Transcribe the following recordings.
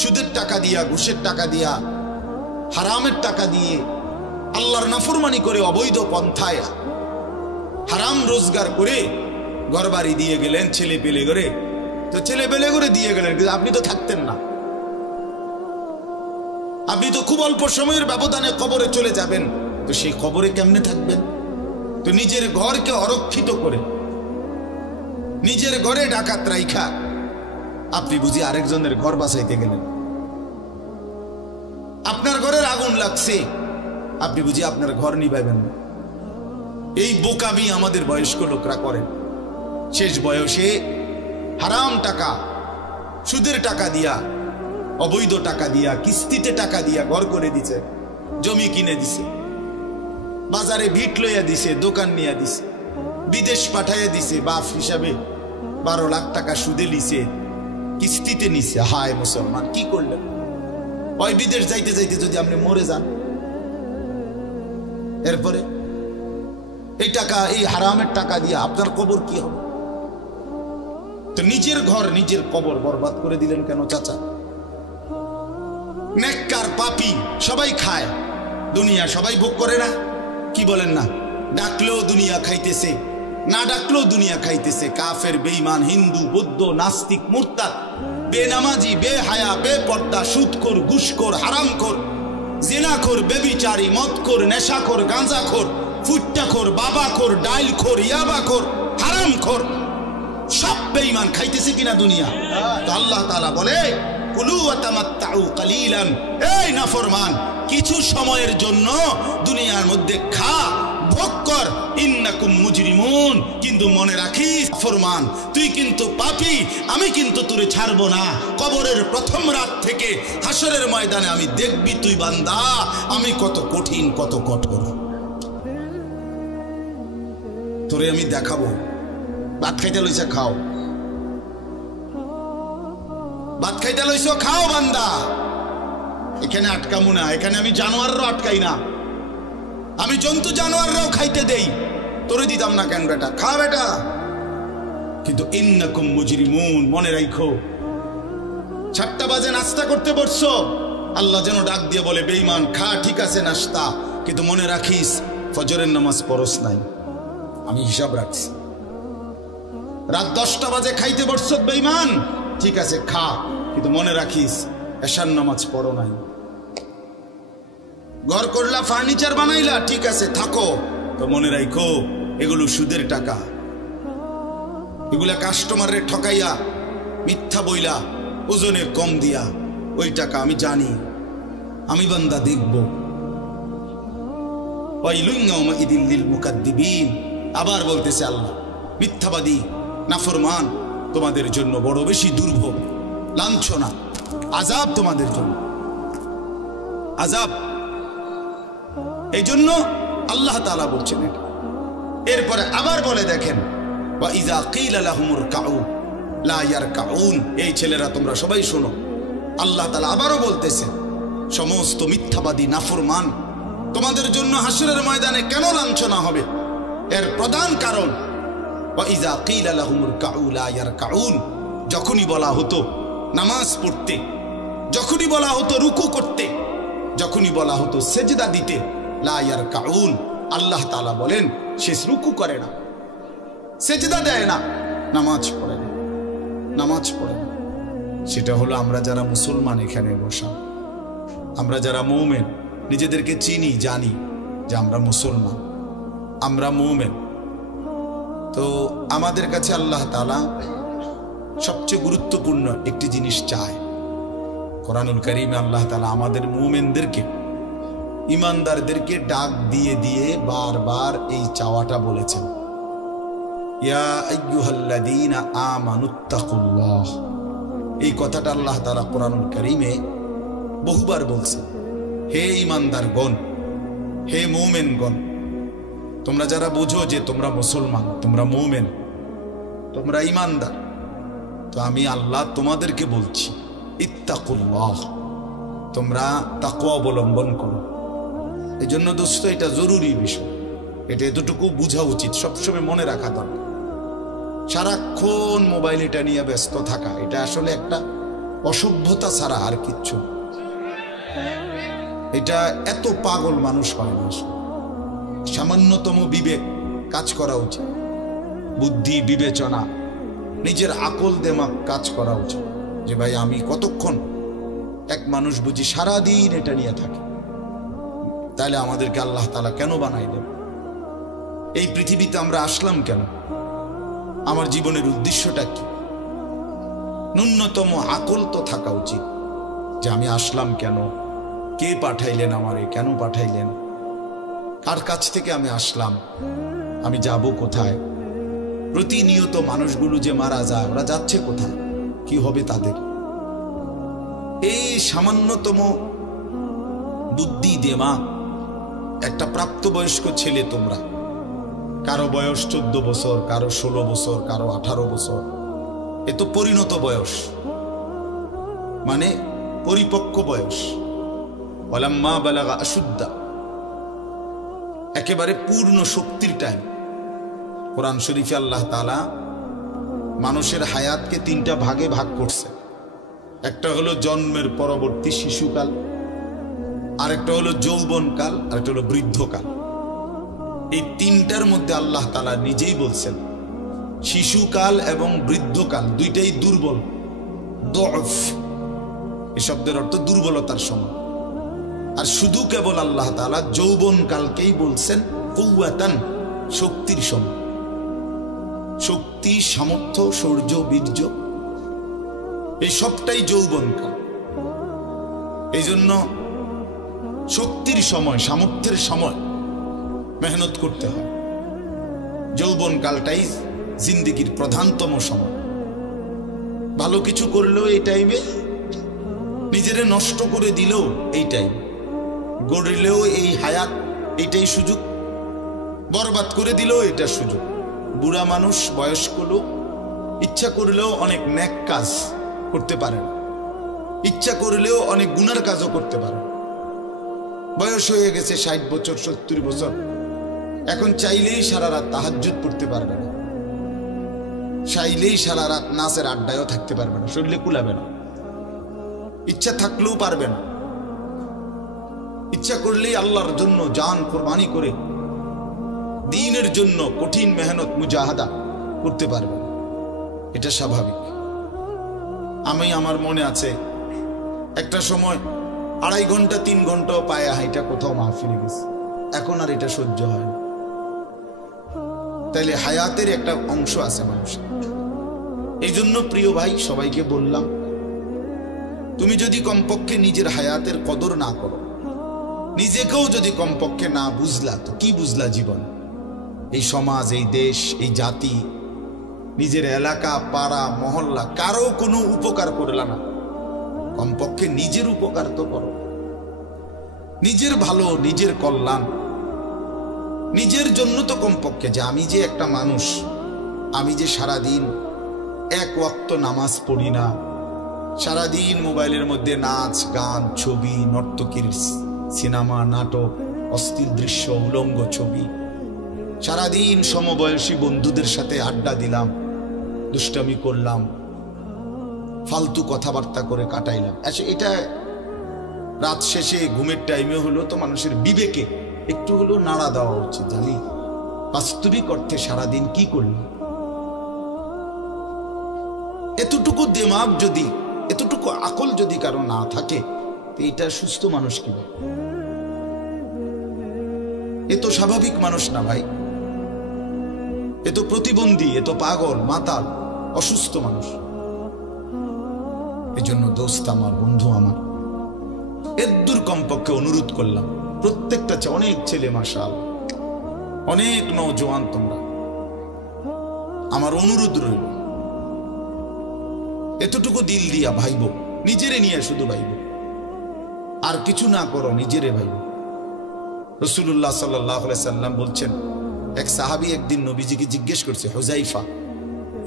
সুদের টাকা দিয়া, ঘুষের টাকা দিয়া, হারামের টাকা দিয়ে আল্লাহর নাফরমানি করে অবৈধ পন্থায় হারাম রোজগার করে ঘরবাড়ি দিয়ে গেলেন, ছেলে পেলে করে, তো ছেলে পেলে করে দিয়ে গেলেন, কিন্তু আপনি তো থাকতেন না। আপনি তো খুব অল্প সময়ের ব্যবধানে কবরে চলে যাবেন, তো সেই কবরে কেমনে থাকবেন? তো নিজের ঘরকে অরক্ষিত করে, নিজের ঘরে ডাকাত রাইখা আপনি বুঝি আরেকজনের ঘর বাঁচাইতে গেলেন। আপনার ঘরের আগুন লাগছে, আপনি বুঝি আপনার ঘর নিভাইবেন না। এই বোকামি আমাদের বয়স্ক লোকরা করেন। শেষ বয়সে হারাম টাকা, সুদের টাকা দিয়া, অবৈধ টাকা দিয়া, কিস্তিতে টাকা দিয়া ঘর করে দিছে, জমি কিনে দিছে, বাজারে ভিট লইয়া দিছে, দোকান নিয়ে দিছে, বিদেশ পাঠাইয়া দিছে, বাপ হিসাবে 12 লাখ টাকা সুদে লিছে, কিস্তিতে নিছে। হায় মুসলমান, কি করলেন? ওই বিদেশ যাইতে যাইতে যদি আপনি মরে যান, এরপরে এই টাকা, এই হারামের টাকা দিয়ে আপনার কবর কি হবে? তো নিজের ঘর, নিজের কবর বরবাদ করে দিলেন কেন চাচা? নেককার পাপী সবাই খায়, দুনিয়া সবাই ভোগ করে না? কি বলেন না? ডাকলেও দুনিয়া খাইতেছে, না ডাকলেও দুনিয়া খাইতেছে। কাফের, বেঈমান, হিন্দু, বৌদ্ধ, নাস্তিক, মুরতাদ, বেনামাজি, বেহায়া, বেপর্দা, সুদখোর, ঘুষখোর, হারামখোর, জিনাখোর, বেবিচারী, মদখোর, নেশাখোর, গাঁজাখোর, ফুট্টাখোর, বাবাখোর, ডাইলখোর, ইয়াবাখোর, হারামখোর, সব বেঈমান খাইতেছে কিনা দুনিয়া? তো আল্লাহ তাআলা বলে, কুলু ওয়া তামাত্তাউ কালিলান, এই নাফরমান, কিছু সময়ের জন্য দুনিয়ার মধ্যে খা, ভোগ কর, ইন্নাকুম মুজরিমুন, কিন্তু মনে রাখিস ফরমান, তুই কিন্তু পাপী, আমি কিন্তু তোরে ছাড়বো না। কবরের প্রথম রাত থেকে হাসরের ময়দানে আমি দেখবি তুই বান্দা আমি কত কঠিন, কত কঠোর, তোরে আমি দেখাবো। ভাত খাইতে লইছে, খাও। ভাত খাইতে লইছ, খাও বান্দা। এখানে আটকামু না, এখানে আমি জানোয়াররাও আটকাই না, আমি জন্তু জানোয়াররাও খাইতে দেই, তোরে দিতাম না কেন বেটা? খা বেটা। কিন্তু ইন্নাকুম মুজরিমুন, মনে রাখো 7টা বাজে নাস্তা করতে বসছো, আল্লাহ যেন ডাক দিয়ে বলে, বেঈমান খা, ঠিক আছে নাস্তা, কিন্তু মনে রাখিস ফজরের নামাজ পড়স নাই, আমি হিসাব রাখছি। রাত 10টা বাজে খাইতে বসছো বেঈমান, ঠিক আছে খা, কিন্তু মনে রাখিস এশার নামাজ পড়ো নাই। ঘর করলা, ফার্নিচার বানাইলা, ঠিক আছে থাকো, তো মনে রাখো এগুলো সুদের টাকা, এগুলা কাস্টমারের ঠকাইয়া, মিথ্যা বইলা, ওজনে কম দিয়া, ওই টাকা আমি জানি, আমি বান্দা দেখব। ওয়াইলুন ইয়াউমাইযিল লিল মুকাদ্দিবিন, আবার বলতেছে আল্লাহ, মিথ্যাবাদী, নাফরমান, তোমাদের জন্য বড় বেশি দুর্ভোগ, লাঞ্ছনা, আযাব তোমাদের জন্য, আযাব। এই জন্য আল্লাহ তাআলা বলছেন এটা। এরপরে আবার বলে দেখেন, ওয়া ইযা কিলা লাহুমুর কাউ লা ইয়ারকাউন, এই ছেলেরা তোমরা সবাই শোনো, আল্লাহ তাআলা আবারও বলতেছেন, সমস্ত মিথ্যাবাদী, নাফরমান, তোমাদের জন্য হাসরের ময়দানে কেন লাঞ্ছনা হবে? এর প্রধান কারণ, ওয়া ইযা কিলা লাহুমুর কাউ লা ইয়ারকাউন, যখনই বলা হতো নামাজ পড়তে, যখনই বলা হতো রুকু করতে, যখনই বলা হতো সেজদা দিতে, লা ইয়ারকাউন, আল্লাহ তাআলা বলেন সে রুকু করে না, সেজদা দেয় না, নামাজ পড়ে না, নামাজ পড়ে না। সেটা হলো আমরা যারা মুসলমান এখানে বসা, আমরা যারা মুমিন, নিজেদেরকে চিনি, জানি যে আমরা মুসলমান, আমরা মুমিন। তো আমাদের কাছে আল্লাহ তাআলা সবচেয়ে গুরুত্বপূর্ণ একটি জিনিস চায়। কোরআনুল কারীমে আল্লাহ তাআলা আমাদের মুমিনদেরকে, ইমানদারদেরকে ডাক দিয়ে দিয়ে বারবার এই চাওয়াটা বলেছেন, ইয়া আইয়ুহাল্লাযীনা আমানুত্তাকুল্লাহ। এই কথাটা আল্লাহ তাআলা কোরআনুল কারীমে বহুবার বলছেন, হে ইমানদারগণ, হে মুমিনগণ, তোমরা যারা বুঝো যে তোমরা মুসলমান, তোমরা মুমিন, তোমরা ইমানদার, তো আমি আল্লাহ তোমাদেরকে বলছি, ইত্তাকুল্লাহ, তোমরা তাকওয়া অবলম্বন করো। এই জন্য দোস্ত, এটা জরুরি বিষয়, এটা এতটুকু বোঝা উচিত, সবসময় মনে রাখা দরকার। সারাক্ষণ মোবাইল এটা নিয়ে ব্যস্ত থাকা, এটা আসলে একটা অসভ্যতা ছাড়া আর কিচ্ছু। এটা এত পাগল মানুষ হয় না। সামান্যতম বিবেক কাজ করা উচিত, বুদ্ধি বিবেচনা, নিজের আকল দেমাগ কাজ করা উচিত যে ভাই আমি কতক্ষণ। এক মানুষ বুঝি সারাদিন এটা নিয়ে থাকে, তাহলে আমাদেরকে আল্লাহ তাআলা কেন বানাইলেন? এই পৃথিবীতে আমরা আসলাম কেন? আমার জীবনের উদ্দেশ্যটা কি? ন্যূনতম আকল তো থাকা উচিত যে আমি আসলাম কেন, কে পাঠাইলেন আমারে, কেন পাঠাইলেন, কার কাছ থেকে আমি আসলাম, আমি যাব কোথায়। প্রতিনিয়ত মানুষগুলো যে মারা যায়, ওরা যাচ্ছে কোথায়, কি হবে তাদের? এই সামান্যতম বুদ্ধি দেমাগ একটা প্রাপ্তবয়স্ক ছেলে, তোমরা কারো বয়স 14 বছর, কারো 16 বছর, কারো 18 বছর, এ তো পরিণত বয়স, মানে পরিপক্ক বয়স। ওয়ালাম্মা বালাগা আশুদ্দা, একেবারে পূর্ণ শক্তির টাইম। কোরআন শরীফে আল্লাহ তাআলা মানুষের হায়াতকে 3টা ভাগে ভাগ করছে। একটা হলো জন্মের পরবর্তী শিশুকাল, আরেকটা হলো যৌবনকাল, আরেকটা হলো বৃদ্ধকাল। এই 3টার মধ্যে আল্লাহ তাআলা নিজেই বলছেন শিশুকাল এবং বৃদ্ধকাল দুইটাই দুর্বল, দফ। এই শব্দের অর্থ দুর্বলতার সময়। আর শুধু কেবল আল্লাহ তাআলা যৌবনকালকেই বলছেন কুওয়াতান, শক্তির সময়। শক্তি, সামর্থ্য, শৌর্য, বীর্য, এই সবটাই যৌবনকাল। এই জন্য শক্তির সময়, সামর্থ্যের সময় মেহনত করতে হয়। যৌবনকালটাই জিন্দেগির প্রধানতম সময়। ভালো কিছু করলেও এই টাইমে, নিজেরে নষ্ট করে দিলেও এই টাইম, গড়লেও এই হায়াত, এইটাই সুযোগ, বরবাদ করে দিলেও এটা সুযোগ। বুড়া মানুষ, বয়স্ক লোক ইচ্ছা করলেও অনেক নেক কাজ করতে পারেন, ইচ্ছা করলেও অনেক গুনার কাজও করতে পারেন। বয়স হয়ে গেছে 60 বছর, 70 বছর, এখন চাইলেই সারা রাত তাহাজ্জুদ পড়তে পারবে না, চাইলেই সারা রাত নাচের আড্ডায়ও থাকতে পারবে না, শরীরে কুলাবে না, ইচ্ছা থাকলেও পারবে না। ইচ্ছা করলেই আল্লাহর জন্য জান কোরবানি করে দ্বীনের জন্য কঠিন মেহনত মুজাহাদা করতে পারবে না। এটা স্বাভাবিক। আমার মনে আছে একটা সময় 2.5 ঘন্টা 3 ঘন্টাও পায়ে হাইটা কোথাও মাহফিলে গেছে, এখন আর এটা সহ্য হয় না। তাইলে হায়াতের একটা অংশ আছে মানুষের। এই জন্য প্রিয় ভাই, সবাইকে বললাম, তুমি যদি কমপক্ষে নিজের হায়াতের কদর না করো, নিজেকেও যদি কমপক্ষে না বুঝলা, তো কি বুঝলা জীবন? এই সমাজ, এই দেশ, এই জাতি, নিজের এলাকা, পাড়া, মহল্লা, কারো কোনো উপকার করলা না। কমপক্ষে নিজের উপকার তো করো। নিজের ভালো, নিজের কল্যাণ, নিজের জন্য তো কমপক্ষে, যে আমি যে একটা মানুষ, আমি যে সারাদিন 1 ওয়াক্ত নামাজ পড়ি না, সারাদিন মোবাইলের মধ্যে নাচ, গান, ছবি, নর্তকীর সিনেমা, নাটক, অস্থির দৃশ্য, উলঙ্গ ছবি, সারাদিন সমবয়সী বন্ধুদের সাথে আড্ডা দিলাম, দুষ্টামি করলাম, ফালতু কথাবার্তা করে কাটাইলাম। আচ্ছা, এটা রাত শেষে ঘুমের টাইমে হলো তো মানুষের বিবেকে একটু হলো নাড়া দেওয়া উচিত, জানি বাস্তবিক অর্থে সারাদিন কি করলাম। এতটুকু দিমাগ যদি, এতটুকু আকল যদি কারো না থাকে, তো এটা সুস্থ মানুষ কি? এ তো স্বাভাবিক মানুষ না ভাই, এ তো প্রতিবন্ধী, এ তো পাগল, মাতাল, অসুস্থ মানুষ। এজন্য দোস্ত আমার, বন্ধু আমার, এদ্দুর কমপক্ষে অনুরোধ করলাম, প্রত্যেকটা অনেক ছেলে মাশাআল্লাহ, অনেক নওজোয়ান তোমরা, আমার অনুরোধ রইল, এতটুকু দিল দিয়া ভাইব, নিজেরে নিয়ে শুধু ভাইব, আর কিছু না করো, নিজেরে ভাইব। রাসূলুল্লাহ সাল্লাল্লাহু আলাইহি সাল্লাম বলছেন, এক সাহাবী একদিন নবীজিকে জিজ্ঞেস করছে, হুযাইফা,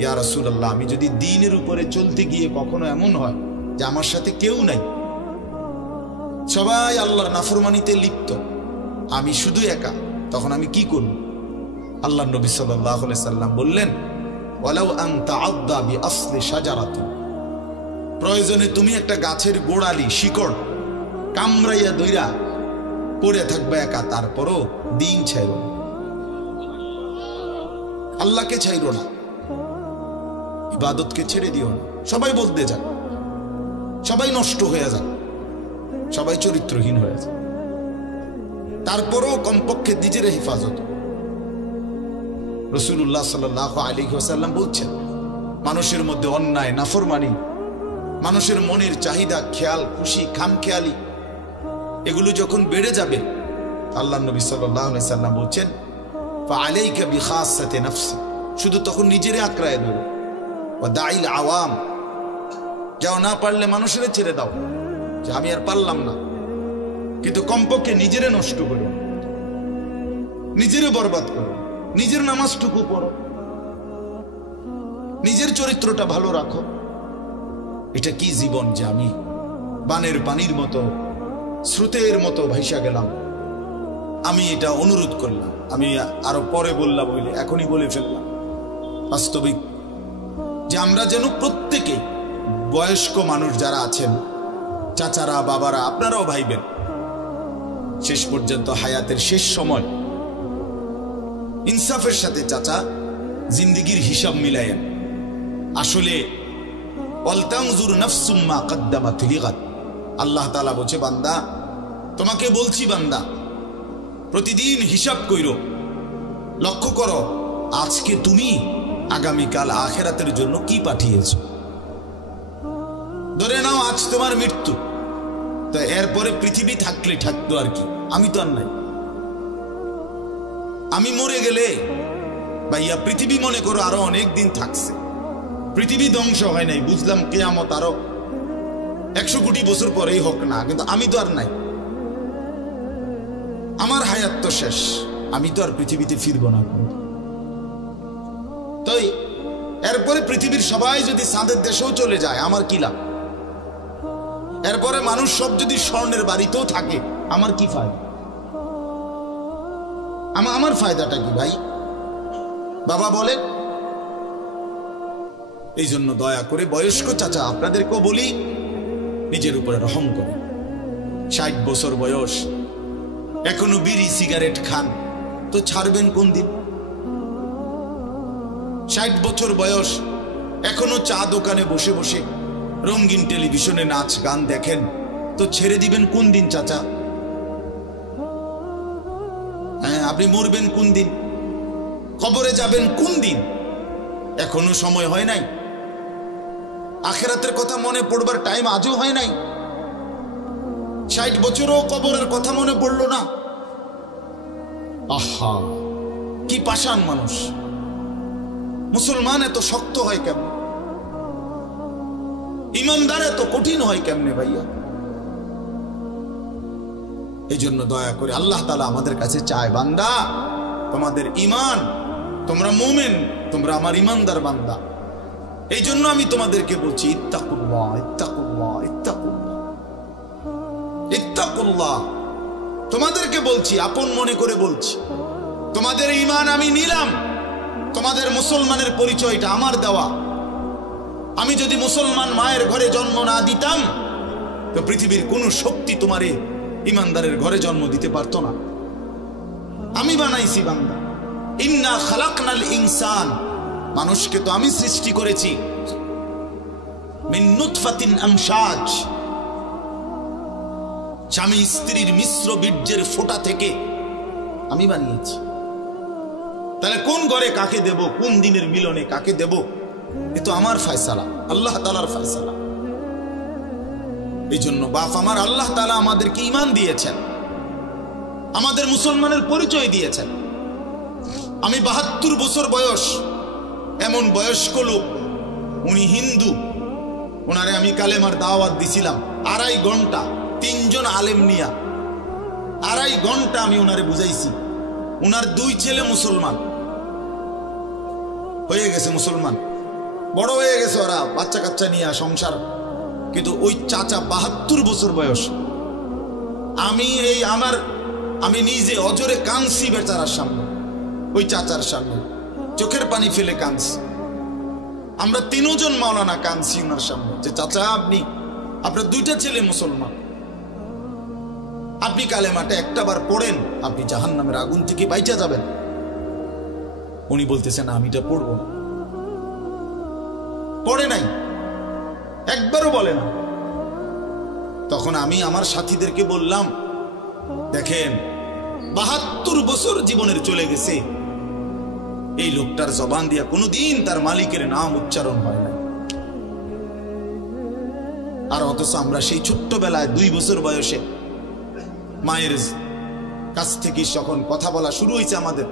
ইয়া রাসূলুল্লাহ, আমি যদি দ্বীনের উপরে চলতে গিয়ে কখনো এমন হয় যে আমার সাথে কেউ নাই, সবাই আল্লাহর নাফরমানিতে লিপ্ত, আমি শুধু একা, তখন আমি কি করব? আল্লাহর নবী সাল্লাল্লাহু আলাইহি সাল্লাম বললেন, ওয়ালাউ আন তাআদ্দা বিআসলি শাজারাতিন, প্রয়োজনে তুমি একটা গাছের গোড়ালি শিকড় কামড়াইয়া দইরা পড়ে থাকবে একা, তারপরও দিন ছাইরো না, আল্লাহকে ছাইরো না, ইবাদতকে ছেড়ে দিও না। সবাই বলতে যান, সবাই নষ্ট হয়ে যান, সবাই চরিত্রহীন হয়ে যান, তারপরও কমপক্ষে নিজের হেফাজত। রাসূলুল্লাহ সাল্লাল্লাহু আলাইহি ওয়াসাল্লাম বলছেন, মানুষের মধ্যে অন্যায়, নাফরমানি, মানুষের মনের চাহিদা, খেয়াল খুশি, খামখেয়ালি, এগুলো যখন বেড়ে যাবে, আল্লাহর নবী সাল্লাল্লাহু আলাইহি ওয়াসাল্লাম বলছেন, ফাআলাইকা বিখাসাতি নাফসি, শুধু তখন নিজেরে আঁকড়ায় ধরো, ওয়া দাইল আওয়াম, যাও না পারলে মানুষের ছেড়ে দাও যে আমি আর পারলাম না, কিন্তু কমপক্ষে নিজেরে নষ্ট করো, নিজেরে বরবাদ করো, নিজের নামাজটুকু পড়ো, নিজের চরিত্রটা ভালো রাখো। এটা কি জীবন যে আমি বানের পানির মতো, স্রোতের মতো ভাইসা গেলাম। আমি এটা অনুরোধ করলাম, আমি আরো পরে বললাম বলে এখনই বলে ফেললাম, বাস্তবিক যে আমরা যেন প্রত্যেকে, বয়স্ক মানুষ যারা আছেন, চাচারা, বাবারা, আপনারাও ভাইবেন, শেষ পর্যন্ত হায়াতের শেষ সময় ইনসাফের সাথে চাচা জিন্দিগির হিসাব মিলায়েন। আসলে ওয়ালতানজুর নাফসুম মা কদ্দামাত লিগাদ, আল্লাহ তাআলা বলছে, বান্দা তোমাকে বলছি, বান্দা প্রতিদিন হিসাব কইরো, লক্ষ্য করো আজকে তুমি আগামীকাল আখিরাতের জন্য কি পাঠিয়েছো। ধরে নাও আজ তোমার মৃত্যু, তো এরপরে পৃথিবী থাকলে থাকতো আর কি, আমি তো আর নাই। আমি মরে গেলে ভাইয়া পৃথিবী মনে করো আরো অনেক দিন থাকছে, পৃথিবী ধ্বংস হয় নাই, বুঝলাম কিয়ামত আরো 100 কোটি বছর পরেই হোক না, কিন্তু আমি তো আর নাই, আমার হায়াত তো শেষ, আমি তো আর পৃথিবীতে ফিরবো না। তাই এরপরে পৃথিবীর সবাই যদি চাঁদের দেশেও চলে যায়, আমার কি লাভ? এরপরে মানুষ সব যদি স্বর্ণের বাড়িতেও থাকে, আমার কি ফায়দা? আমার ফায়দাটা কি ভাই? বাবা বলেন। এই জন্য দয়া করে বয়স্ক চাচা আপনাদেরকেও বলি, নিজের উপরে রহম করে। 60 বছর বয়স, এখনো বিড়ি সিগারেট খান, তো ছাড়বেন কোন দিন? 60 বছর বয়স, এখনো চা দোকানে বসে বসে রঙিন টেলিভিশনে নাচ গান দেখেন, তো ছেড়ে দিবেন কোন দিন চাচা? হ্যাঁ, আপনি মরবেন কোন দিন? কবরে যাবেন কোন দিন? এখনো সময় হয় নাই, আখিরাতের কথা মনে পড়বার টাইম আজও হয় নাই। 60 বছরও কবরের কথা মনে পড়লো না। আহা, কি পাষাণ মানুষ! মুসলমান এত শক্ত হয় কেমনে? ইমানদার এত কঠিন হয় কেমনে ভাইয়া? এই জন্য দয়া করে আল্লাহ তাআলা আমাদের কাছে চায়, বান্দা তোমাদের ইমান, তোমরা মুমিন, তোমরা আমার ইমানদার বান্দা। এই জন্য আমি তোমাদেরকে বলছি, ইত্তাকুল্লাহ, ইত্তাকুল্লাহ, ইত্তাকুল্লাহ, ইত্তাকুল্লাহ। তোমাদেরকে বলছি, আপন মনে করে বলছি, তোমাদের ইমান আমি নিলাম, তোমাদের মুসলমানের পরিচয়টা আমার দেওয়া। আমি যদি মুসলমান মায়ের ঘরে জন্ম না দিতাম, তো পৃথিবীর কোন শক্তি তোমারে ইমানদারের ঘরে জন্ম দিতে পারতো না। আমি বানাইছি বান্দা, ইন্না খালাকনাল ইনসান, মানুষকে তো আমি সৃষ্টি করেছি মিন নুতফাতিন আমশাজ, স্বামী স্ত্রীর মিশ্র বীর্যের ফোঁটা থেকে আমি বানিয়েছি। তাহলে কোন ঘরে কাকে দেব, কোন দিনের মিলনে কাকে দেব, এ তো আমার ফয়সালা, আল্লাহ তাআলার ফয়সালা। এই জন্য বাপ আমার, আল্লাহ তাআলা আমাদেরকে ঈমান দিয়েছেন, আমাদের মুসলমানের পরিচয় দিয়েছেন। আমি 72 বছর বয়স, এমন বয়স্ক লোক, উনি হিন্দু, ওনারে আমি কালেমার দাওয়াত দিছিলাম 2.5 ঘন্টা, 3 জন আলেম নিয়া 2.5 ঘন্টা আমি ওনারে বুঝাইছি। ওনার 2 ছেলে মুসলমান হয়ে গেছে, মুসলমান বড় হয়ে গেছে, ওরা বাচ্চা কাচ্চা নিয়ে সংসার। কিন্তু ওই চাচা 72 বছর বয়স, আমি নিজে অজরে কাঁদছি বেচারার সামনে, ওই চাচার সামনে চোখের পানি ফেলে কাঁদছি। আমরা তিনজন মাওলানা কানসি ওনার সামনে যে চাচা আপনার দুইটা ছেলে মুসলমান, আপনি কালেমাটা একটা বার পড়েন, আপনি জাহান্নামের আগুন থেকে বাইচা যাবেন। উনি বলতেছেন আমি এটা পড়বো না, পড়ে নাই, একবারও বলে না। তখন আমি আমার সাথীদেরকে বললাম, দেখেন ৭২ বছর জীবনের চলে গেছে, এই লোকটার জবান দিয়া কোনোদিন তার মালিকের নাম উচ্চারণ হয় না। আর অথচ আমরা সেই ছোট্টবেলায় ২ বছর বয়সে মায়ের কাছ থেকে যখন কথা বলা শুরু হয়েছে, আমাদের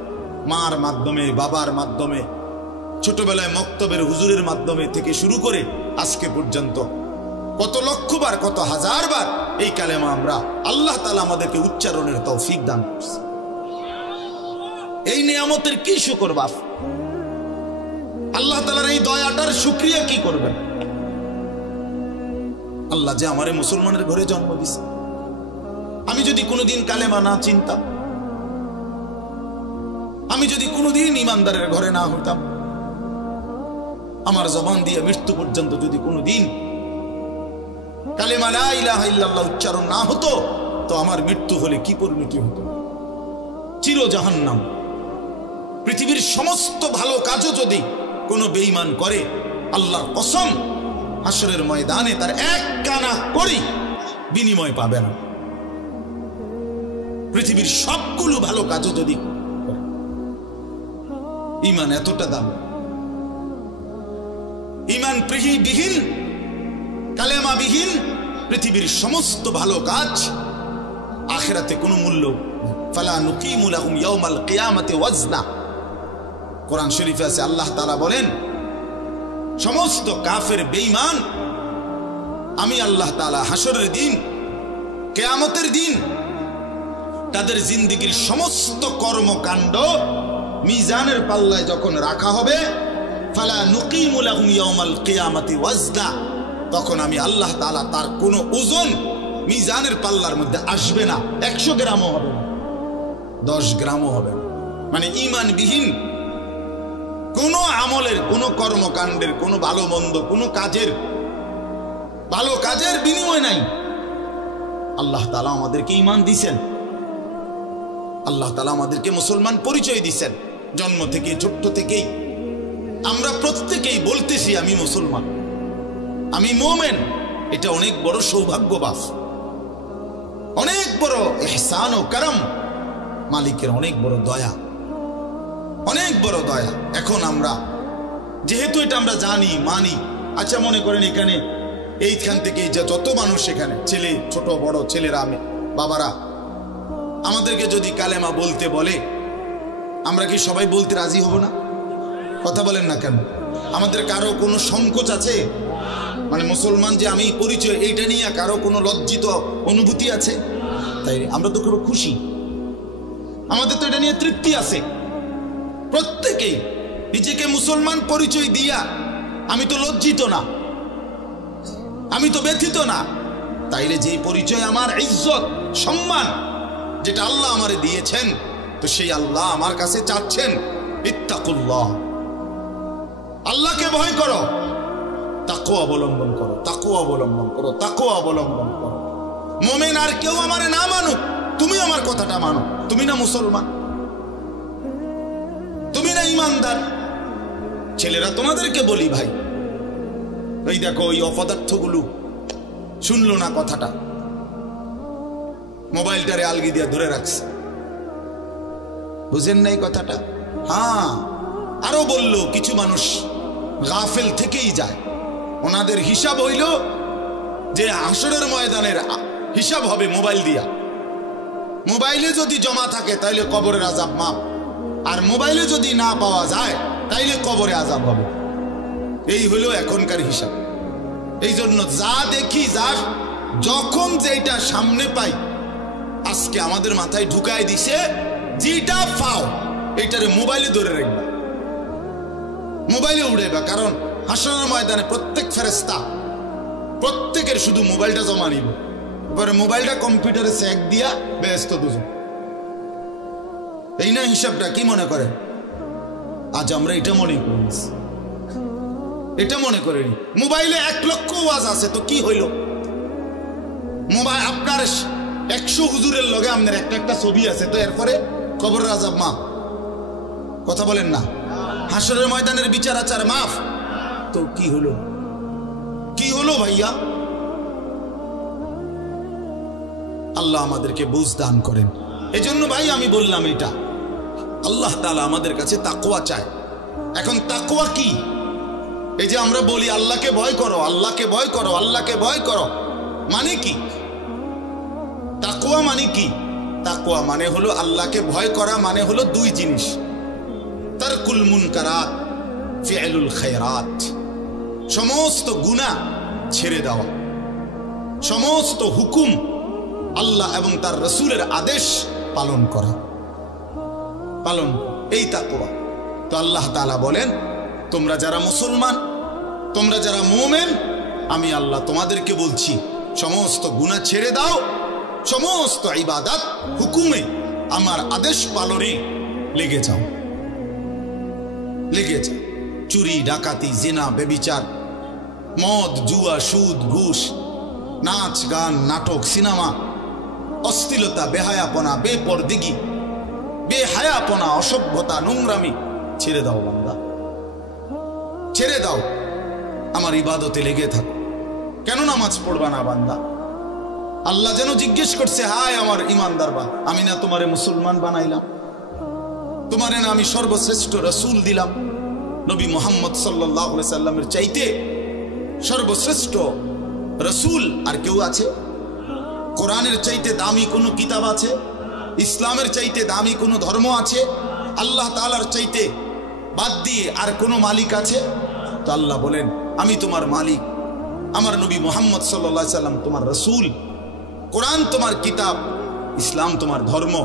মার মাধ্যমে, বাবার মাধ্যমে, ছোটবেলায় মক্তবের হুজুরের মাধ্যমে থেকে শুরু করে আজকে পর্যন্ত কত লক্ষবার, কত হাজারবার এই কালেমা আমরা আল্লাহ তাআলা আমাদেরকে উচ্চারণের তৌফিক দান করছে। এই নিয়ামতের কি শুকর বাপ? আল্লাহ তাআলার এই দয়াটার শুকরিয়া কি করবেন? আল্লাহ যে আমারে মুসলমানের ঘরে জন্ম দিছে। আমি যদি কোনোদিন কালেমা না চিনতাম, আমি যদি কোনোদিন ইমানদারের ঘরে না হইতাম, আমার জবান দিয়ে মৃত্যু পর্যন্ত যদি কোনোদিন কালেমা লা ইলাহা ইল্লাল্লাহ উচ্চারণ না হতো, তো আমার মৃত্যু হলে কি পরিণতি হতো? চির জাহান্নাম। পৃথিবীর সমস্ত ভালো কাজও যদি কোনো বেঈমান করে, আল্লাহর কসম হাসরের ময়দানে তার এক কানা করি বিনিময় পাবে না। পৃথিবীর সবগুলো ভালো কাজও যদি, ঈমান এতটা দাম। ঈমান বিহীন, কালেমা বিহীন পৃথিবীর সমস্ত ভালো কাজ আখিরাতে কোনো মূল্য। ফালা নুকিমু লাহুম ইয়াউমাল কিয়ামাতি ওয়াজনা। কোরআন শরীফে আছে, আল্লাহ তাআলা বলেন, সমস্ত কাফের বেঈমান আমি আল্লাহ তাআলা হাসরের দিন, কিয়ামতের দিন তাদের জিন্দেগীর সমস্ত কর্মকাণ্ড মিজানের পাল্লায় যখন রাখা হবে, ফালা নুকিমু লাহুম ইয়াউমাল কিয়ামাতি ওয়াজনা, তখন আমি আল্লাহ তাআলা তার কোনো ওজন মিজানের পাল্লার মধ্যে আসবে না। 100 গ্রামও হবে না, 10 গ্রামও হবে না। মানে ঈমানবিহীন কোনো আমলের, কোনো কর্মকাণ্ডের, কোনো ভালো মন্দ, কোনো কাজের, ভালো কাজের বিনিময় নাই। আল্লাহ তাআলা আমাদেরকে ঈমান দিয়েছেন, আল্লাহ তাআলা আমাদেরকে মুসলমান পরিচয় দিয়েছেন। জন্ম থেকে, ছোট্ট থেকেই আমরা প্রত্যেকেই বলতেছি আমি মুসলমান, আমি মুমিন। এটা অনেক বড় সৌভাগ্য বাস, অনেক বড় ইহসান ও করম, মালিকের অনেক বড় দয়া, অনেক বড় দয়া। এখন আমরা যেহেতু এটা আমরা জানি, মানি, আচ্ছা মনে করেন এখানে এইখান থেকে যত মানুষ এখানে, ছেলে, ছোট বড় ছেলেরা, বাবারা, আমাদেরকে যদি কালেমা বলতে বলে, আমরা কি সবাই বলতে রাজি হব না? কথা বলেন না কেন? আমাদের কারো কোনো সংকোচ আছে? মানে মুসলমান যে আমি পরিচয়, এইটা নিয়ে কারো কোনো লজ্জিত অনুভূতি আছে? তাই আমরা তো খুব খুশি, আমাদের তো এটা নিয়ে তৃপ্তি আছে। প্রত্যেকেই নিজেকে মুসলমান পরিচয় দিয়া আমি তো লজ্জিত না, আমি তো ব্যথিত না। তাইলে যে পরিচয় আমার ইজ্জত, সম্মান, যেটা আল্লাহ আমারে দিয়েছেন, তো সেই আল্লাহ আমার কাছে চাচ্ছেন ইত্তাকুল্লাহ, আল্লাহকে ভয় করো, তাকওয়া অবলম্বন করো, তাকওয়া অবলম্বন করো, তাকওয়া অবলম্বন করো। মুমিন আর কেউ আমারে না মানুক, তুমি আমার কথাটা মানো। তুমি না মুসলমান, তুমি না ইমানদার। ছেলেরা তোমাদেরকে বলি ভাই, এই দেখো ওই অপদার্থগুলো শুনলো না কথাটা, মোবাইলটারে আলগি দিয়ে ধরে রাখছে, বুঝেন না এই কথাটা? হ্যাঁ, আরো বললো কিছু মানুষ গাফেল থেকেই যায়, ওনাদের হিসাব হইল যে হাসরের ময়দানের হিসাব হবে মোবাইল দিয়া। মোবাইলে যদি জমা থাকে তাইলে কবরের আযাব মাপ, আর মোবাইলে যদি না পাওয়া যায় তাইলে কবরে আযাব হবে। এই হলো এখনকার হিসাব। এই জন্য যা দেখি, যা যখন যেটা সামনে পাই, আজকে আমাদের মাথায় ঢুকায় দিছে, যেটা পাও এটারে মোবাইলে ধরে রাখবা, মোবাইলে উড়াইবা। কারণ হাসরের ময়দানে প্রত্যেক ফেরেশতা প্রত্যেকের শুধু মোবাইলটা জমা নিব, এবারে মোবাইলটা কম্পিউটারে চেক দিয়া ব্যস্ত দুজন। এই না হিসাবটা? কি মনে করে? আজ আমরা এটা মনে করি, এটা মনে করেনি। মোবাইলে 1 লক্ষ ওয়াজ আছে, তো কি হইল? মোবাইল আপনার 100 হুজুরের লগে আপনার একটা ছবি আছে, তো এরপরে কবরের আযাব মাফ? কথা বলেন না। হাসরের ময়দানের বিচার আচার মাফ, তো কি হলো? কি হলো ভাইয়া? আল্লাহ আমাদেরকে বুঝ দান করেন। এজন্য ভাই আমি বললাম, এটা আল্লাহ তাআলা আমাদের কাছে তাকওয়া চায়। এখন তাকওয়া কি? এই যে আমরা বলি আল্লাহকে ভয় করো, আল্লাহকে ভয় করো, আল্লাহকে ভয় করো, মানে কি? তাকওয়া মানে কি? তাকওয়া মানে হলো আল্লাহকে ভয় করা, মানে হলো 2 জিনিস: তারকুল মুনকারাত, ফি'লুল খায়রাত। সমস্ত গুনাহ ছেড়ে দেওয়া, সমস্ত হুকুম আল্লাহ এবং তার রাসূলের আদেশ পালন করা, এই তাকওয়া। তো আল্লাহ তাআলা বলেন, তোমরা যারা মুসলমান, তোমরা যারা মুমিন, আমি আল্লাহ তোমাদেরকে বলছি সমস্ত গুনাহ ছেড়ে দাও, সমস্ত ইবাদত হুকুমে আমার আদেশ পালনে লেগে যাও, লেগে যাও। চুরি, ডাকাতি, জিনা, ব্যভিচার, মদ, জুয়া, সুদ, ঘুষ, নাচ, গান, নাটক, সিনেমা, অশ্লীলতা, বেহায়াপনা, বেপরদিগি, বেহায়াপনা, অসভ্যতা, নোংরামি ছেড়ে দাও বান্দা, ছেড়ে দাও। আমার ইবাদতে লেগে থাকো। কেন নামাজ পড়বা না বান্দা? আল্লাহ যেন জিজ্ঞেস করছে, হায় আমার ইমানদার বান্দা, আমি না তোমারে মুসলমান বানাইলাম? তোমারে না আমি সর্বশ্রেষ্ঠ রাসূল দিলাম? নবী মুহাম্মদ সাল্লাল্লাহু আলাইহি সাল্লামের চাইতে সর্বশ্রেষ্ঠ রাসূল আর কেউ আছে? কোরআনের চাইতে দামি কোনো কিতাব আছে? ইসলামের চাইতে দামি কোনো ধর্ম আছে? আল্লাহ তাআলার চাইতে বাদ দিয়ে আর কোনো মালিক আছে? তো আল্লাহ বলেন, আমি তোমার মালিক, আমার নবী মুহাম্মদ সাল্লাল্লাহু আলাইহি সাল্লাম তোমার রাসূল, কোরআন তোমার কিতাব, ইসলাম তোমার ধর্ম।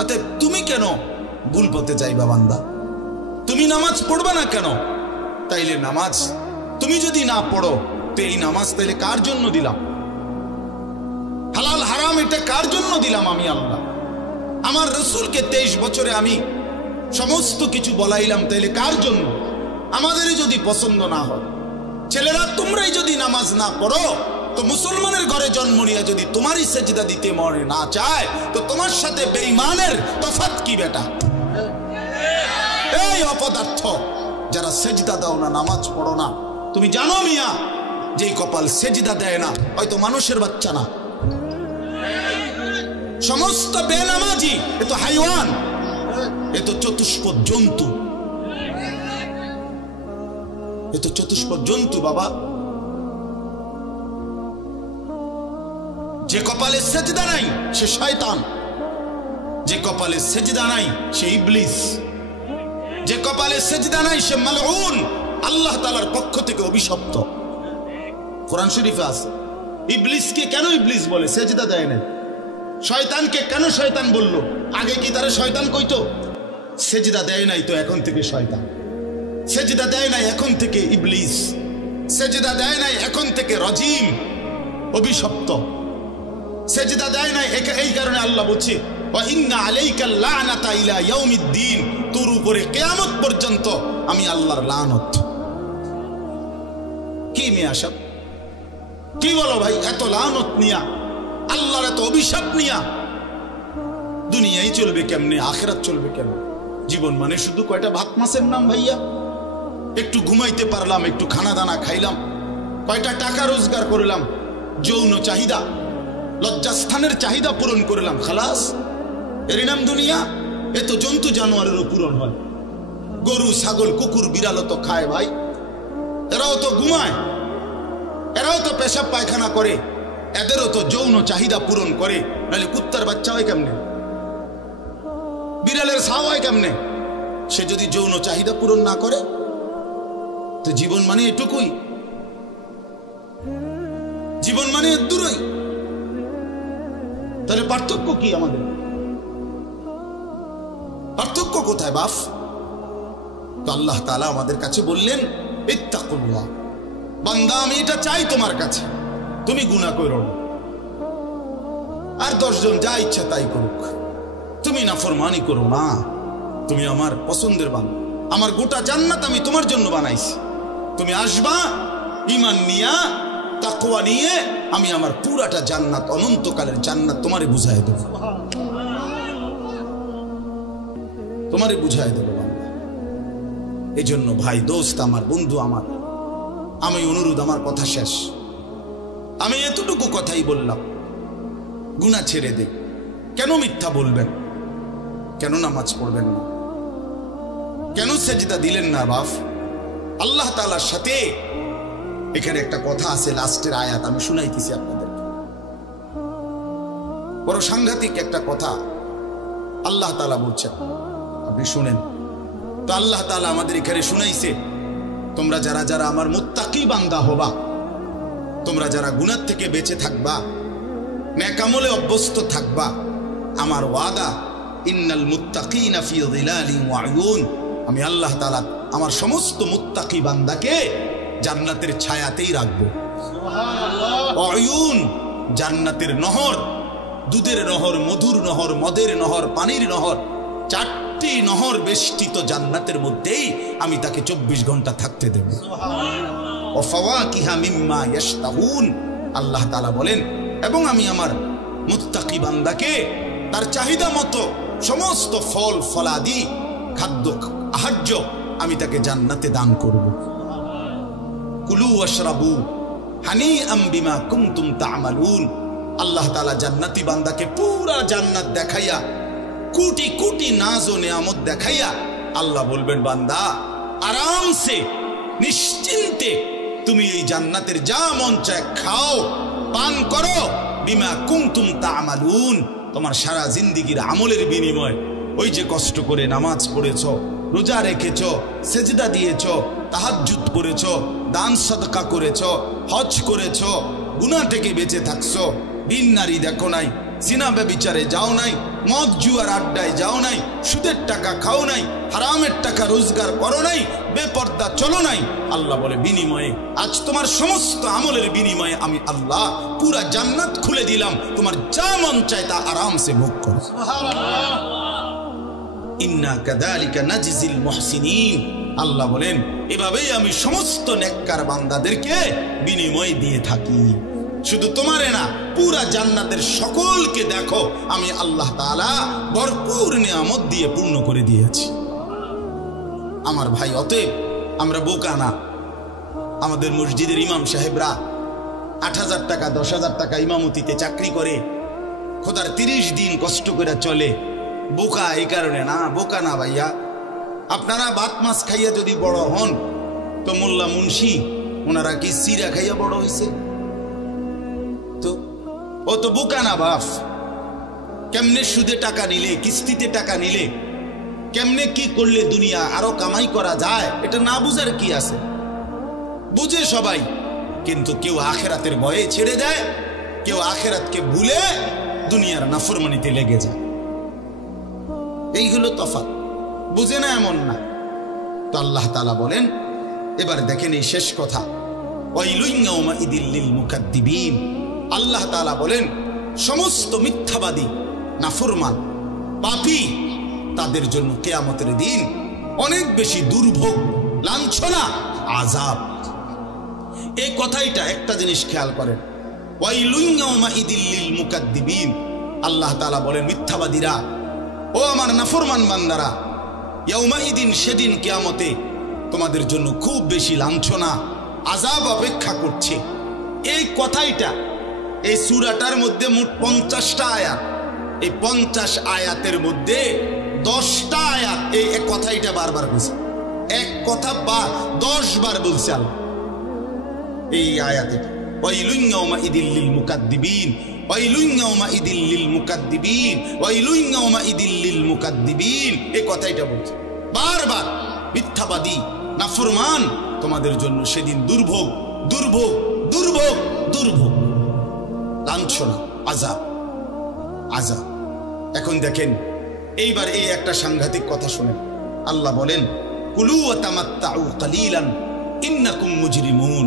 অতএব তুমি কেন ভুল পথে যাইবা বান্দা? তুমি নামাজ পড়বা না কেন? তাইলে নামাজ তুমি যদি না পড়ো, তো এই নামাজ তাইলে কার জন্য দিলাম? হালাল হারাম এটা কার জন্য দিলাম? আমি আল্লাহ। আমার রাসূলকে 23 বছরে আমি সমস্ত কিছু বলাইলাম, তাইলে কার জন্য? আমাদেরই যদি পছন্দ না হয়, ছেলেরা তোমরাই যদি নামাজ না পড়ো, তো মুসলমানের ঘরে জন্ম নিয়ে যদি তোমারই সেজদা দিতে মনে না চায়, তো তোমার সাথে বেঈমানের তফাৎ কি বেটা? এই অপদার্থ যারা সেজদা দাও না, নামাজ পড়ো না, তুমি জানো মিয়া, যেই কপাল সেজদা দেয় না, হয়তো মানুষের বাচ্চা না। সমস্ত বেনামাজি এ তো হাইওয়ান, এ তো চতুষ্পদ জন্তু, এ তো চতুষ্পদ জন্তু বাবা। যে কপালে সেজদা নাই সে শয়তান, যে কপালে সেজদা নাই সে ইবলিস, যে কপালে সেজদা নাই সে মালউন, আল্লাহ তাআলার পক্ষ থেকে অভিশপ্ত। কোরআন শরীফে আছে। ইবলিসকে কেন ইবলিস বলে? সেজদা দেয় না। শয়তানকে কেন শয়তান বলল? আগে কি তারা শয়তান কইতো? সেজদা দেয় নাই, তো এখন থেকে শয়তান। সেজদা দেয় নাই, এখন থেকে ইবলিস। সেজদা দেয় নাই, এখন থেকে রাজিম, অভিশপ্ত। সেজদা দেয় নাই, এই কারণে আল্লাহ বলছে, ওয়া ইন্না আলাইকাল লানাতা ইলা ইয়াউমিদ্দিন, তোর উপরে কিয়ামত পর্যন্ত আমি আল্লাহর লানত। কি মিয়া সব কি বলো ভাই? এত লানত নিয়া, আল্লাহর এত অভিশাপ নিয়া দুনিয়ায় চলবে কেমনে? আখিরাত চলবে কেমনে? জীবন মানে শুধু কয়টা ভাত মাছের নাম ভাইয়া? একটু ঘুমাইতে পারলাম, একটু খানা দানা খাইলাম, কয়টা টাকা রোজগার করলাম, যৌন চাহিদা, লজ্জাস্থানের চাহিদা পূরণ করলাম, খালাস, এর নাম দুনিয়া? এ তো জন্তু জানোয়ারেরও পূরণ হয়। গরু, ছাগল, কুকুর, বিড়ালও তো খায় ভাই, এরাও তো ঘুমায়, এরাও তো পেশাব পায়খানা করে, এদেরও তো যৌন চাহিদা পূরণ করে। নাহলে কুত্তার বাচ্চা হয় কেমনে? বিড়ালের ছাও হয় কেমনে? সে যদি যৌন চাহিদা পূরণ না করে, তো জীবন মানে এটুকুই? জীবন মানে দূরই? তাহলে পার্থক্য কি আমাদের? পার্থক্য কোথায় বাপ? তো আল্লাহ তাআলা আমাদের কাছে বললেন, ইত্তাকুল্লাহ, বান্দা আমি এটা চাই তোমার কাছে, তুমি গুনাহ করো না, আর 10 জন যা ইচ্ছা তাই করুক, তুমি নাফরমানি করো না, তুমি আমার পছন্দের বান্দা, আমার গোটা জান্নাত আমি তোমার জন্য বানাইছি, তুমি আসবা ঈমান নিয়া, তাকওয়া নিয়ে, আমি আমার পুরাটা জান্নাত, অনন্তকালের জান্নাত তোমারে বুঝাই দেব, তোমারে বুঝাই দেব বান্দা। এই জন্য ভাই, দোস্ত আমার, বন্ধু আমার, আমি অনুরোধ, আমার কথা শেষ, আমি এতটুকু কথাই বললাম, গুনাহ ছেড়ে দে। কেন মিথ্যা বলবেন? কেন নামাজ পড়বেন না? কেন সেজদা দিলেন না বাপ? আল্লাহ তাআলার সাথে এখানে একটা কথা আছে, লাস্টের আয়াত আমি শুনাইতেছি আপনাদেরকে, বড় সাংঘাতিক একটা কথা আল্লাহ তাআলা বলছেন, আপনি শুনেন তো। আল্লাহ তাআলা আমাদের এখানে শুনাইছে, তোমরা যারা যারা আমার মুত্তাকি বান্দা হবা, তোমরা যারা গুনাহ থেকে বেঁচে থাকবা, নেক আমলে অভ্যস্ত থাকবা, আমার ওয়াদা, ইন্নাল মুত্তাকিনা ফি যিলালিন ওয়া উয়ুন, আমি আল্লাহ তাআলা আমার সমস্ত মুত্তাকি বান্দাকে জান্নাতের ছায়াতেই রাখবো। সুবহানাল্লাহ। উয়ুন, জান্নাতের নহর, দুধের নহর, মধুর নহর, মদের নহর, পানির নহর, 4টি নহর বেষ্টিত জান্নাতের মধ্যেই আমি তাকে 24 ঘন্টা থাকতে দেব। সুবহানাল্লাহ। ওয়া ফাওয়াকিহা মিম্মা ইয়াশতাহুন, আল্লাহ তাআলা বলেন, এবং আমি আমার মুত্তাকি বান্দাকে তার চাহিদা মতো সমস্ত ফল ফলাদি, খাদ্য আহার্য আমি তাকে জান্নাতে দান করব। কুলু ওয়াশরাবু হানিআম বিমা কুনতুম তা'মালুন, আল্লাহ তাআলা জান্নাতি বান্দাকে পুরা জান্নাত দেখাইয়া, কোটি কোটি নাজ ও নিয়ামত দেখাইয়া আল্লাহ বলবেন, বান্দা আরামসে নিশ্চিন্তে তুমি এই জান্নাতের যা মন চায় খাও, পান করো, বিমা কুনতুম তা'মালুন, তোমার সারা জিন্দেগীর আমলের বিনিময়, ওই যে কষ্ট করে নামাজ পড়েছো, রোজা রেখেছো, সেজদা দিয়েছো, তাহাজ্জুদ করেছো, দান সদকা করেছো, হজ করেছো, গুনাহ থেকে বেঁচে থাকছো, বিন নারী দেখো নাই, জিনা ব্যভিচারে যাও নাই, মদ জুয়ার আড্ডায় যাও নাই, সুদের টাকা খাও নাই, হারামের টাকা রোজগার করো নাই, বেপর্দা চলো নাই, আল্লাহ বলে বিনিময়ে আজ তোমার সমস্ত আমলের বিনিময়ে আমি আল্লাহ পুরা জান্নাত খুলে দিলাম, তোমার যা মন চায় তা আরামসে ভোগ করো। সুবহানাল্লাহ। ইন্না কাযালিকা নাজিজিল মুহসিনিন, আল্লাহ বলেন এভাবেই আমি সমস্ত নেককার বান্দাদেরকে বিনিময় দিয়ে থাকি। শুধু তোমারে না, পুরা জান্নাতের সকলকে দেখো আমি আল্লাহ তাআলা ভরপুর নিয়ামত দিয়ে পূর্ণ করে দিয়েছি। আমার ভাই, অতএব আমরা বোকা না। আমাদের মসজিদের ইমাম সাহেবরা 8,000 টাকা 10,000 টাকা ইমামতিতে চাকরি করে, খোদার 30 দিন কষ্ট করে চলে। বোকা এই কারণে না, বোকা না ভাইয়া। আপনারা ভাত মাছ খাইয়া যদি বড় হন, তো মোল্লা মুন্সি ওনারা কি সিরা খাইয়া বড় হয়েছে? তো ও তো বোকা না বাপ। কেমনে সুদে টাকা নিলে, কিস্তিতে টাকা নিলে, কেমনে কি করলে দুনিয়া আরো কামাই করা যায়, এটা না বুঝার কি আছে? বুঝে সবাই, কিন্তু কেউ আখেরাতের ভয়ে ছেড়ে দেয়, কেউ আখেরাতকে ভুলে দুনিয়ার নাফরমানিতে লেগে যায়। এই হলো তফাৎ, বুঝে না এমন না। তো আল্লাহ তাআলা বলেন, এবার দেখেন এই শেষ কথা, ওয়াইলুন ইয়াউমাইদিল লিল মুকাদ্দিবিন, আল্লাহ তাআলা বলেন সমস্ত মিথ্যাবাদী, নাফরমান, পাপী, তাদের জন্য কিয়ামতের দিন অনেক বেশি দুর্ভোগ, লাঞ্ছনা, আযাব। এই কথাইটা একটা জিনিস খেয়াল করেন, ওয়াইলুন ইয়াউমাইদিল লিল মুকাদ্দিবিন, আল্লাহ তাআলা বলেন মিথ্যাবাদীরা, ও আমার নাফরমান বান্দারা, ইয়াউমাইদিন, সেদিন কিয়ামতে তোমাদের জন্য খুব বেশি লাঞ্ছনা, আযাব অপেক্ষা করছে। এই কথাইটা এই সূরাটার মধ্যে মোট 50টা আয়াত। এই 50 আয়াতের মধ্যে 10টা আয়াত এই কথাইটা বারবার বলছে। এক কথা 10 বার বলছে আল্লাহ এই আয়াতে, ওয়াইলুন ইয়াউমাইদিল লিল মুকাদ্দিবিন, ওয়াইলুন ইয়াউমাইদিল লিল মুকাদ্দিবিন, ওয়াইলুন ইয়াউমাইদিল লিল মুকাদ্দিবিন, এই কথাইটা বলছে বারবার। মিথ্যাবাদী, নাফরমান, তোমাদের জন্য সেদিন দুর্ভোগ, দুর্ভোগ, দুর্ভোগ, দুর্ভোগ, লাঞ্ছনা, আযাব, আযাব। এখন দেখেন এইবার এই একটা সাংঘাতিক কথা শুনেন। আল্লাহ বলেন, কুলু ওয়া তামাত্তাউ কালিলান ইন্নাকুম মুজরিমুন।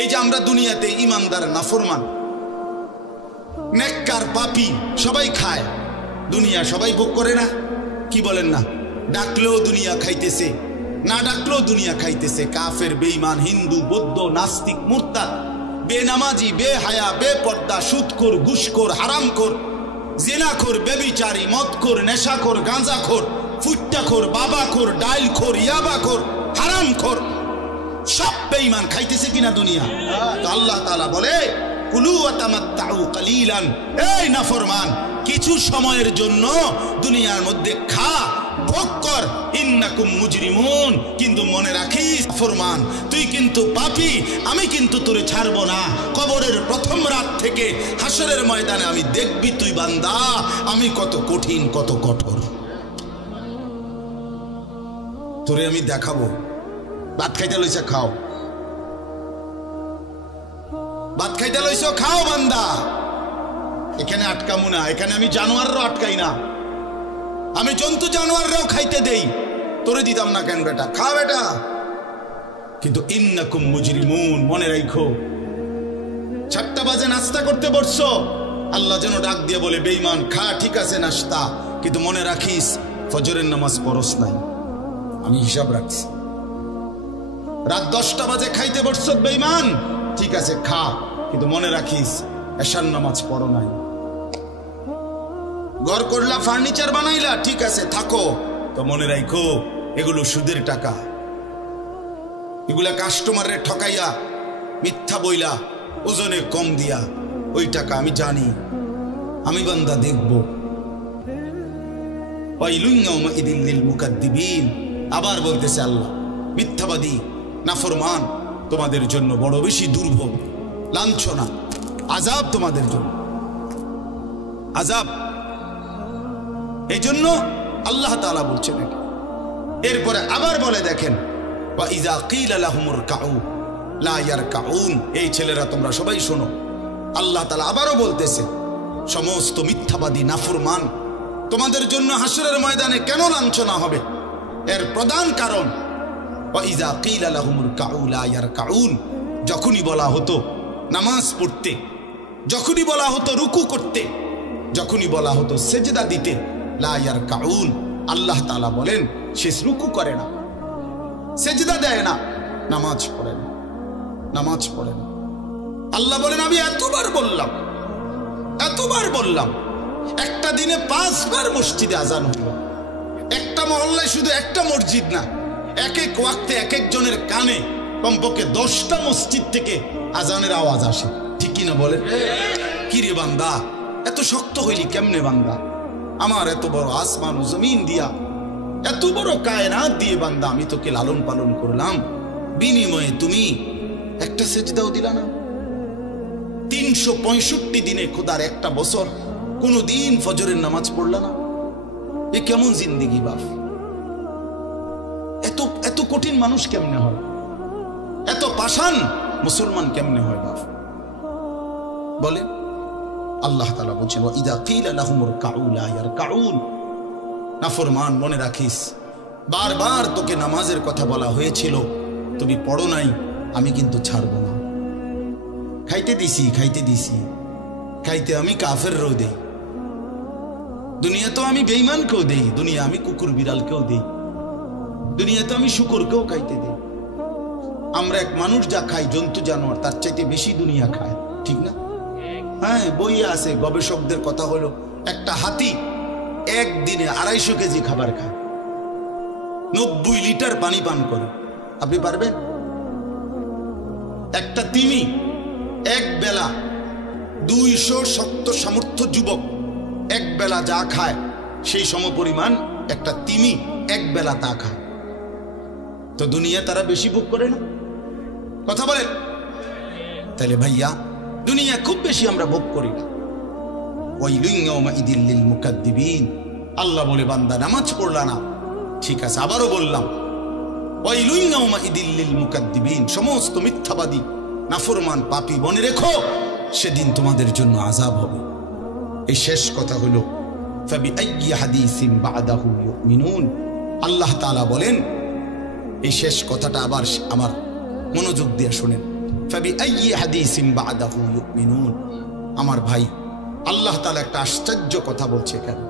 এই যে আমরা দুনিয়াতে ইমানদার, নাফরমান, নেককার, পাপী সবাই খায়, দুনিয়া সবাই ভোগ করে না? কি বলেন না? ডাকলেও দুনিয়া খাইতেছে, না ডাকলেও দুনিয়া খাইতেছে। কাফের, বেঈমান, হিন্দু, বৌদ্ধ, নাস্তিক, মুরতাদ, বেনামাজি, বেহায়া, বেপর্দা, সুদখোর, ঘুষখোর, হারামখোর, জিনাখোর, ব্যভিচারী, মদখোর, নেশাখোর, গাঁজাখোর, ফুট্টাখোর, বাবাখোর, ডাইলখোর, ইয়াবাখোর, হারামখোর, সব বেঈমান খাইতেছে কিনা দুনিয়া? তো আল্লাহ তাআলা বলে কুলু ওয়া তামাত্তাউ কালিলান, এই নাফরমান কিছু সময়ের জন্য দুনিয়ার মধ্যে খা, ভোগ কর, ইন্নাকুম মুজরিমুন, কিন্তু মনে রাখিস নাফরমান তুই কিন্তু পাপী, আমি কিন্তু তোরে ছাড়বো না। কবরের প্রথম রাত থেকে হাসরের ময়দানে আমি দেখবি তুই বান্দা আমি কত কঠিন, কত কঠোর, তোরে আমি দেখাবো। ভাত খাইতে লইছে খাও, ভাত খাইতে লইছ খাও বান্দা, এখানে আটকামু না। এখানে আমি জানোয়াররাও আটকাই না, আমি জন্তু জানোয়াররাও খাইতে দেই, তোরে দিতাম না কেন বেটা, খা বেটা। কিন্তু ইন্নাকুম মুজরিমুন, মনে রাখো 7টা বাজে নাস্তা করতে বসছো, আল্লাহ যেন ডাক দিয়ে বলে বেঈমান খা, ঠিক আছে নাস্তা, কিন্তু মনে রাখিস ফজরের নামাজ পড়স নাই, আমি হিসাব রাখছি। রাত 10টা বাজে খাইতে বসছো বেঈমান, ঠিক আছে খা, কিন্তু মনে রাখিস এশার নামাজ পড়ো নাই। ঘর করলা, ফার্নিচার বানাইলা, ঠিক আছে থাকো, তো মনে রাখো এগুলো সুদের টাকা, এগুলা কাস্টমারের ঠকাইয়া মিথ্যা বইলা ওজনে কম দিয়া ওই টাকা আমি জানি, আমি বান্দা দেখব। আবার বলতেছে আল্লাহ, মিথ্যাবাদী নাফরমান তোমাদের জন্য বড় বেশি দুর্ভোগ, লাঞ্ছনা, আযাব তোমাদের জন্য, আযাব। এই জন্য আল্লাহ তাআলা বলছেন এটা। এরপরে আবার বলে দেখেন, ওয়া ইযা কিলা লাহুমুর কাউ লা ইয়ারকাউন, এই ছেলেরা তোমরা সবাই শোনো, আল্লাহ তাআলা আবারও বলতেছে সমস্ত মিথ্যাবাদী নাফরমান তোমাদের জন্য হাসরের ময়দানে কেন লাঞ্ছনা হবে, এর প্রধান কারণ ওয়া ইযা কিলা লাহুমুর কাউ লা ইয়ারকাউন, যখনই বলা হতো নামাজ পড়তে, যখনই বলা হতো রুকু করতে, যখনই বলা হতো সেজদা দিতে, লা ইয়ারকাউন, আল্লাহ তাআলা বলেন সে রুকু করে না, সেজদা দেয় না, নামাজ পড়ে না, নামাজ পড়ে না। আল্লাহ বলেন আমি এতবার বললাম, একটা দিনে 5 বার মসজিদে আজান হলো, একটা মহল্লায় শুধু একটা মসজিদ না, এক এক ওয়াক্তে এক একজনের কানে কমপক্ষে 10টা মসজিদ থেকে আজানের আওয়াজ আসে, ঠিক কিনা বলেন? কি রে বান্দা এত শক্ত হইলি কেমনে বান্দা, আমার এত বড় আসমান ও জমিন দিয়া, এত বড় কায়নাত দিয়ে বান্দা আমি তোকে লালন পালন করলাম, বিনিময়ে তুমি একটা সেজদাও দিলা না। 365 দিনে খোদার একটা বছর কোনো দিন ফজরের নামাজ পড়লা না, এ কেমন জিন্দেগি বাপ? এত এত কঠিন মানুষ কেমনে হয়, এত পাষাণ মুসলমান কেমনে হয় বাপ বলে? আল্লাহ তাআলা বলছেন ওয়া ইযা কিলা লাহুমুর কাউ লা ইয়ারকাউন, নাফরমান মনে রাখিস বারবার তোকে নামাজের কথা বলা হয়েছিল, তুমি পড়ো নাই, আমি কিন্তু ছাড়ব না। খাইতে দিছি, খাইতে আমি কাফেরও দেই, দুনিয়া তো আমি বেঈমানকেও দেই, দুনিয়া আমি কুকুর বিড়ালকেও দেই, দুনিয়া তো আমি শুকরকেও খাইতে দেই। আমরা এক মানুষ যা খাই জন্তু জানোয়ার তার চাইতে বেশি দুনিয়া খায়, ঠিক না? হ্যাঁ, বইয়ে আছে, গবেষকদের কথা হলো একটা হাতি একদিনে 250 কেজি খাবার খায়, 90 লিটার পানি পান করে, আপনি পারবেন? একটা তিমি এক বেলা 200 শক্ত সামর্থ্য যুবক এক বেলা যা খায় সেই সমপরিমাণ একটা তিমি এক বেলা তা খায়, তো দুনিয়া তারা বেশি ভোগ করে না? কথা বলে? তাহলে ভাইয়া দুনিয়া খুব বেশি আমরা ভোগ করি না। ওয়াইলুন ইয়াউমাইদিল লিল মুকাদ্দিবিন, আল্লাহ বলে বান্দা নামাজ পড়লা না, ঠিক আছে আবারও বললাম ওয়াইলুন ইয়াউমাইদিল লিল মুকাদ্দিবিন, সমস্ত মিথ্যাবাদী নাফরমান পাপী মনে রেখো সেদিন তোমাদের জন্য আযাব হবে। এই শেষ কথা হলো ফাবিআইয়ি হাদিসিন বা'দাহু ইউমিনুন, আল্লাহ তাআলা বলেন এই শেষ কথাটা আবার আমার মনোযোগ দিয়ে শুনেন, ফাবিআইয়ি হাদিসিন বা'দাহু ইউমিনুন। আমার ভাই আল্লাহ তাআলা একটা আশ্চর্য কথা বলছে এখানে।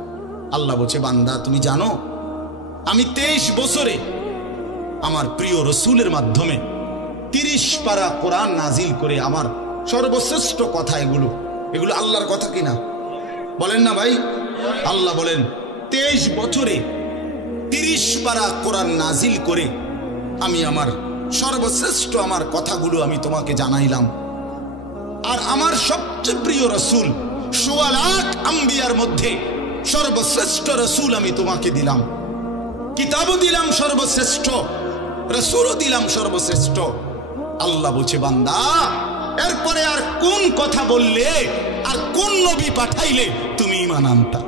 আল্লাহ বলছে বান্দা তুমি জানো আমি 23 বছরে আমার প্রিয় রসুলের মাধ্যমে 30 পারা কোরআন নাজিল করে আমার সর্বশ্রেষ্ঠ কথা এগুলো আল্লাহর কথা কিনা বলেন না ভাই? আল্লাহ বলেন 23 বছরে 30 পারা কোরআন নাজিল করে আমি আমার সর্বশ্রেষ্ঠ আমার কথাগুলো আমি তোমাকে জানাইলাম। আর আমার সবচেয়ে প্রিয় রসুল 16 লাখ আম্বিয়ার মধ্যে সর্বশ্রেষ্ঠ রসুল আমি তোমাকে দিলাম, কিতাবও দিলাম সর্বশ্রেষ্ঠ, রসুলও দিলাম সর্বশ্রেষ্ঠ। আল্লাহ বলছে বান্দা এরপরে আর কোন কথা বললে আর কোন নবী পাঠাইলে তুমি ঈমান আনতা?